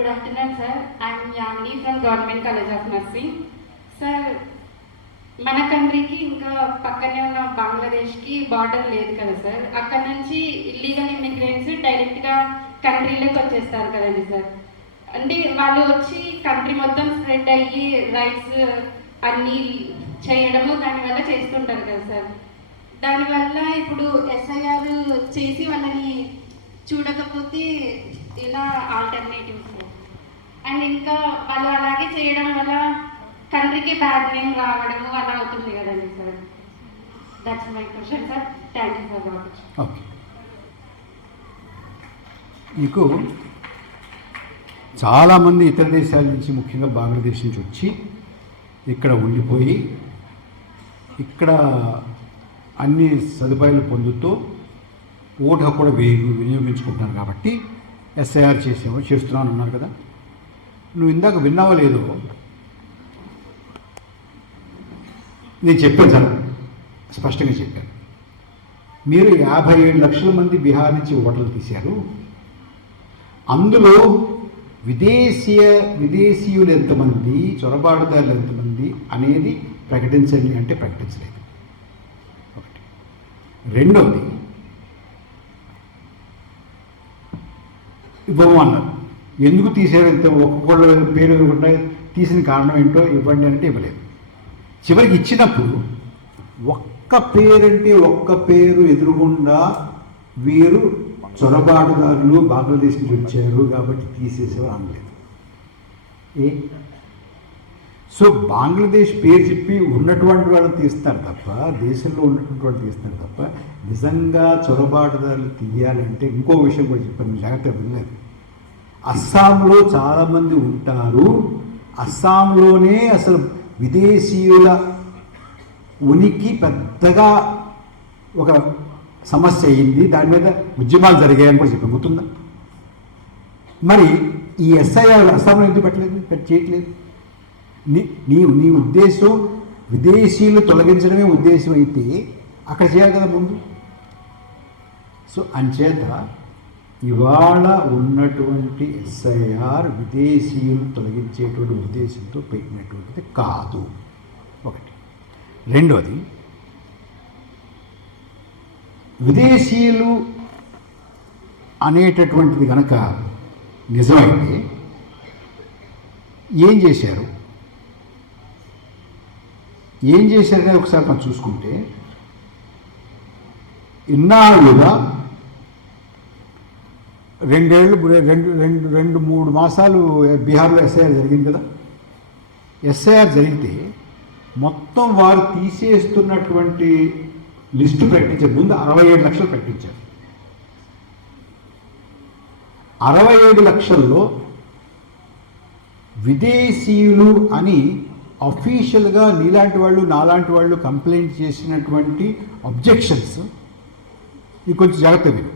Good afternoon, sir. I am Yamini from Government College of Nursing. Sir, మన కంట్రీకి ఇంకా పక్కనే ఉన్న బంగ్లాదేశ్కి బార్డర్ లేదు కదా సార్. అక్కడ నుంచి ఇల్లీగల్ ఇమిగ్రెంట్స్ డైరెక్ట్గా కంట్రీలోకి వచ్చేస్తారు కదండి సార్. అంటే వాళ్ళు వచ్చి కంట్రీ మొత్తం స్ప్రెడ్ అయ్యి రైట్స్ అన్నీ చేయడము దానివల్ల చేస్తుంటారు కదా సార్. దానివల్ల ఇప్పుడు ఎస్ఐఆర్ చేసి వాళ్ళని చూడకపోతే ఇలా ఆల్టర్నేటివ్స్ అండ్ ఇంకా వాళ్ళు అలాగే చేయడం వల్ల కంట్రీకి బ్యాడ్ నేమ్ రావడము అలా అవుతుంది కదండి sir. That's my question sir. Thank you for watch. Okay, మీకు చాలామంది ఇతర దేశాల నుంచి ముఖ్యంగా బంగ్లాదేశ్ నుంచి వచ్చి ఇక్కడ ఉండిపోయి ఇక్కడ అన్ని సదుపాయాలు పొందుతూ ఓటు హక్కు కూడా వినియోగించుకుంటున్నారు కాబట్టి ఎస్ఐఆర్ చేస్తున్నాను అన్నారు కదా. నువ్వు ఇందాక విన్నావో లేదో నేను చెప్పాను సార్, స్పష్టంగా చెప్పాను. మీరు 57 లక్షల మంది బీహార్ నుంచి ఓటర్లు తీశారు. అందులో విదేశీయులు ఎంతమంది, చొరబాటుదారులు ఎంతమంది అనేది ప్రకటించండి అంటే ప్రకటించలేదు. ఒకటి. రెండవది ఇవ్వమన్నారు. ఎందుకు తీసారు? ఇంత ఒక్కొక్కళ్ళ పేరు ఉన్నాయి, తీసిన కారణం ఏంటో ఇవ్వండి అంటే ఇవ్వలేదు. చివరికి ఇచ్చినప్పుడు ఒక్క పేరు ఎదురుగుండా వీరు చొరబాటుదారులు బంగ్లాదేశ్ నుంచి వచ్చారు కాబట్టి తీసేసేవారు అనలేదు. సో బంగ్లాదేశ్ పేరు చెప్పి ఉన్నటువంటి వాళ్ళని తీస్తారు తప్ప, దేశంలో ఉన్నటువంటి వాళ్ళు తీస్తారు తప్ప, నిజంగా చొరబాటుదారులు తీయాలంటే ఇంకో విషయం కూడా చెప్పాను, జాగ్రత్తగా వినలేదు. అస్సాంలో చాలామంది ఉంటారు. అస్సాంలోనే అసలు విదేశీయుల ఉనికి పెద్దగా ఒక సమస్య అయింది, దాని మీద ఉద్యమాలు జరిగాయని కూడా చెప్పి గుర్తుందా? మరి ఈ ఎస్ఐఆర్ అస్సాంలో ఎందుకు చేయట్లేదు? నీ ఉద్దేశం విదేశీయులు తొలగించడమే ఉద్దేశం అయితే అక్కడ చేయాలి కదా ముందు. సో అంచేత ఇవాళ ఉన్నటువంటి ఎస్ఐఆర్ విదేశీయులు తొలగించేటువంటి ఉద్దేశంతో పెట్టినటువంటిది కాదు. ఒకటి. రెండోది, విదేశీయులు అనేటటువంటిది కనుక నిజమైతే ఏం చేశారనే ఒకసారి మనం చూసుకుంటే, ఇన్నాళ్ళుగా 2-3 మాసాలు బీహార్లో ఎస్ఐఆర్ జరిగింది కదా. ఎస్ఐఆర్ జరిగితే మొత్తం వారు తీసేస్తున్నటువంటి లిస్టు ప్రకటించారు. ముందు 67 లక్షలు ప్రకటించారు. 67 లక్షల్లో విదేశీయులు అని అఫీషియల్గా నీలాంటి వాళ్ళు నాలాంటి వాళ్ళు కంప్లైంట్ చేసినటువంటి అబ్జెక్షన్స్, ఇది కొంచెం జాగ్రత్త మీరు.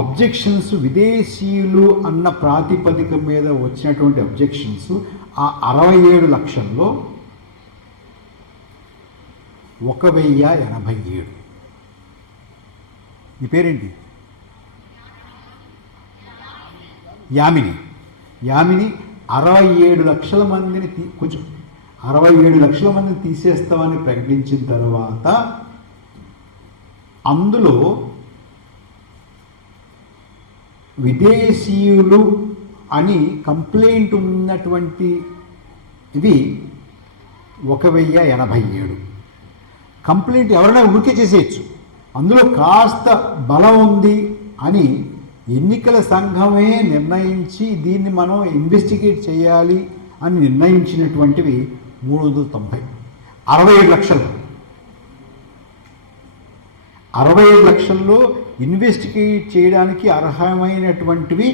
అబ్జెక్షన్స్ విదేశీయులు అన్న ప్రాతిపదిక మీద వచ్చినటువంటి అబ్జెక్షన్స్ ఆ 67 లక్షల్లో 1087. ఈ పేరేంటి? యామిని. 67 లక్షల మందిని 67 లక్షల మందిని తీసేస్తామని ప్రకటించిన తర్వాత అందులో విదేశీయులు అని కంప్లైంట్ ఉన్నటువంటి ఇవి 1087. కంప్లైంట్ ఎవరైనా ఉనికి చేసేయచ్చు. అందులో కాస్త బలం ఉంది అని ఎన్నికల సంఘమే నిర్ణయించి దీన్ని మనం ఇన్వెస్టిగేట్ చేయాలి అని నిర్ణయించినటువంటివి 390. 67 లక్షలు. 67 లక్షల్లో ఇన్వెస్టిగేట్ చేయడానికి అర్హమైనటువంటివి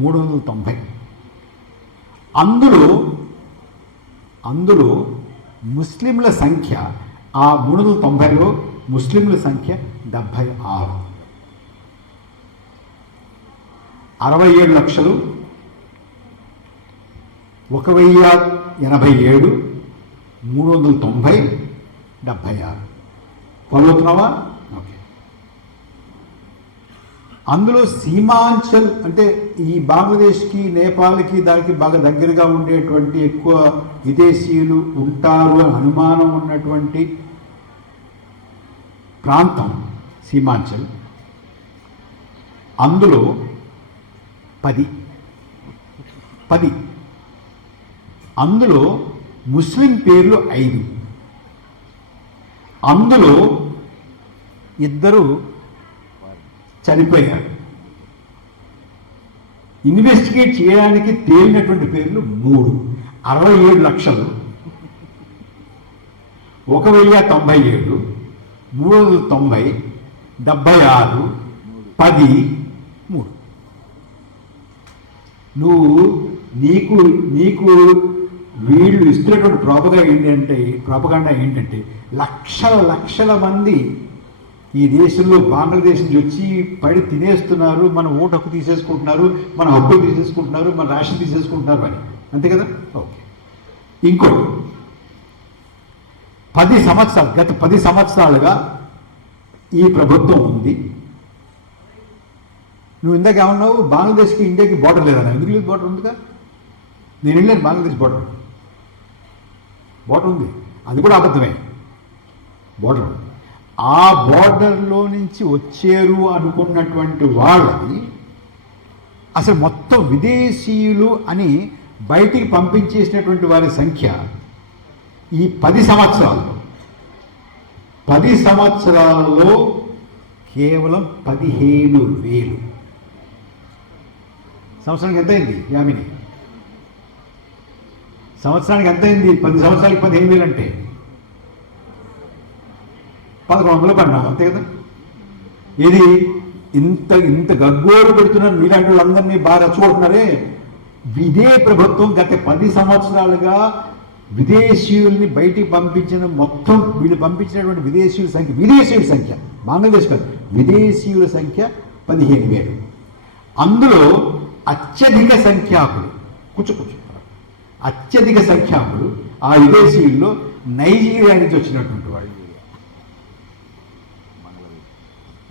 390. అందులో ముస్లింల సంఖ్య, ఆ 390లో ముస్లింల సంఖ్య 76. 67 లక్షలు 1087, 390, 76. ఫాలో అవుతున్నావా? ఓకే. అందులో సీమాంచల్ అంటే ఈ బంగ్లాదేశ్కి నేపాల్కి దానికి బాగా దగ్గరగా ఉండేటువంటి ఎక్కువ విదేశీయులు ఉంటారు అని అనుమానం ఉన్నటువంటి ప్రాంతం సీమాంచల్. అందులో 10 అందులో ముస్లిం పేర్లు 5. అందులో 2 చనిపోయారు. ఇన్వెస్టిగేట్ చేయడానికి తేలినటువంటి పేర్లు 3. 67 లక్షలు, 1097, 390, 76, 10, 3. నీకు వీళ్ళు ఇస్తున్నటువంటి ప్రాపగాండా ఏంటంటే లక్షల మంది ఈ దేశంలో బంగ్లాదేశ్ నుంచి వచ్చి పడి తినేస్తున్నారు, మన ఓటు హక్కు తీసేసుకుంటున్నారు, మన హక్కులు తీసేసుకుంటున్నారు, మన రాష్ట్రం తీసేసుకుంటున్నారు అని. అంతే కదా? ఓకే. ఇంకోటి, 10 సంవత్సరాలు, గత 10 సంవత్సరాలుగా ఈ ప్రభుత్వం ఉంది. నువ్వు ఇందాక ఏమన్నావు, బంగ్లాదేశ్కి ఇండియాకి బార్డర్ లేదన్నా. ఎందుకు లేదు? బార్డర్ ఉందిగా. నేను వెళ్ళాను బంగ్లాదేశ్ బార్డర్ ఉంది. అది కూడా అబద్ధమే. బార్డర్, ఆ బార్డర్లో నుంచి వచ్చారు అనుకున్నటువంటి వాళ్ళని అసలు మొత్తం విదేశీయులు అని బయటికి పంపించేసినటువంటి వారి సంఖ్య ఈ 10 సంవత్సరాలలో కేవలం 15,000. సంవత్సరానికి ఎంత అయింది యామిని? సంవత్సరానికి ఎంత అయింది? 10 సంవత్సరాలకి 15,000 అంటే 1100 పడినాం. అంతే కదా? ఇది ఇంత గగ్గోలు పెడుతున్నారు మీలాంటి వాళ్ళందరినీ బాగా రచ్చగొడుతున్నారే. ఇదే ప్రభుత్వం గత 10 సంవత్సరాలుగా విదేశీయుల్ని బయటికి పంపించిన మొత్తం వీళ్ళు పంపించినటువంటి విదేశీయుల సంఖ్య బంగ్లాదేశ్ కాదు, విదేశీయుల సంఖ్య 15,000. అందులో అత్యధిక సంఖ్యాకులు ఆ విదేశీయుల్లో నైజీరియా నుంచి వచ్చినటువంటి వాళ్ళు.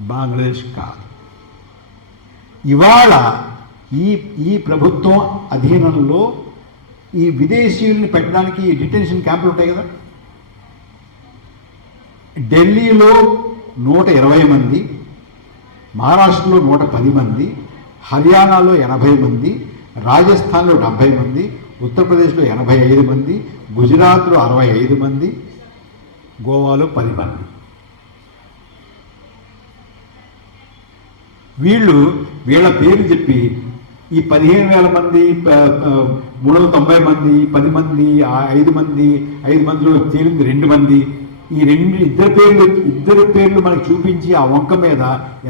బంగ్లాదేశ్ కాదు. ఇవాళ ఈ ప్రభుత్వం అధీనంలో ఈ విదేశీయుల్ని పెట్టడానికి డిటెన్షన్ క్యాంపులు ఉంటాయి కదా. ఢిల్లీలో 120 మంది, మహారాష్ట్రలో 110 మంది, హర్యానాలో 80 మంది, రాజస్థాన్లో 70 మంది, ఉత్తరప్రదేశ్లో 85 మంది, గుజరాత్లో 65 మంది, గోవాలో 10 మంది. వీళ్ళ పేర్లు చెప్పి ఈ 15,000 మంది, 390 మంది, 10 మంది, 5 మందిలో తేలింది 2 మంది, ఇద్దరు పేర్లు మనకు చూపించి ఆ వంక మీద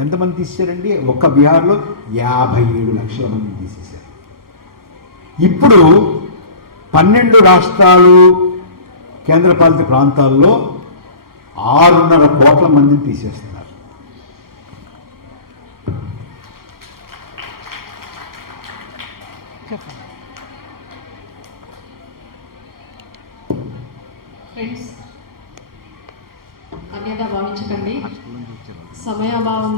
ఎంతమంది తీసేశారండి? ఒక్క బీహార్లో 57 లక్షల మంది తీసేశారు. ఇప్పుడు 12 రాష్ట్రాలు, కేంద్రపాలిత ప్రాంతాల్లో 6.5 కోట్ల మందిని తీసేస్తున్నారు. ఫ్రెండ్స్, అన్యదా భావించకండి. సమయాభావం